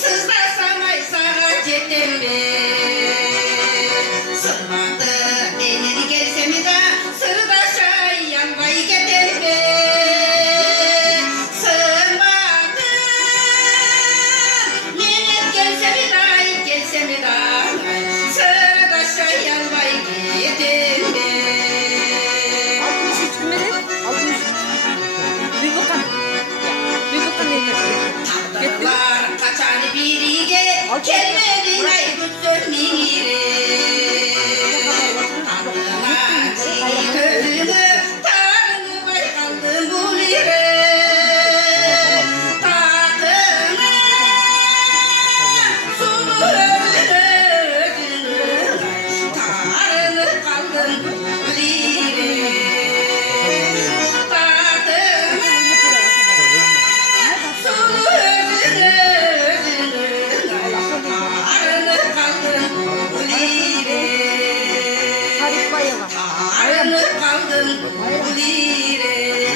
Sızlarsam ay sağa gittim be. Sırmadı elleri gelsem de sırdaşa yanmayı gittim be. Sırmadı millet gelsem de sırdaşa yanmayı gittim be. 63 millet, 63. Bir bakan. Bir bakan ne Tavdarlar kaçan biriye gelmedin ay güzel mire. Tanrına çiğ gözünü tanrını vay kaldım bu lire. Tadına sulu özünü tanrını kaldım bu lire. Kaldım bu lire.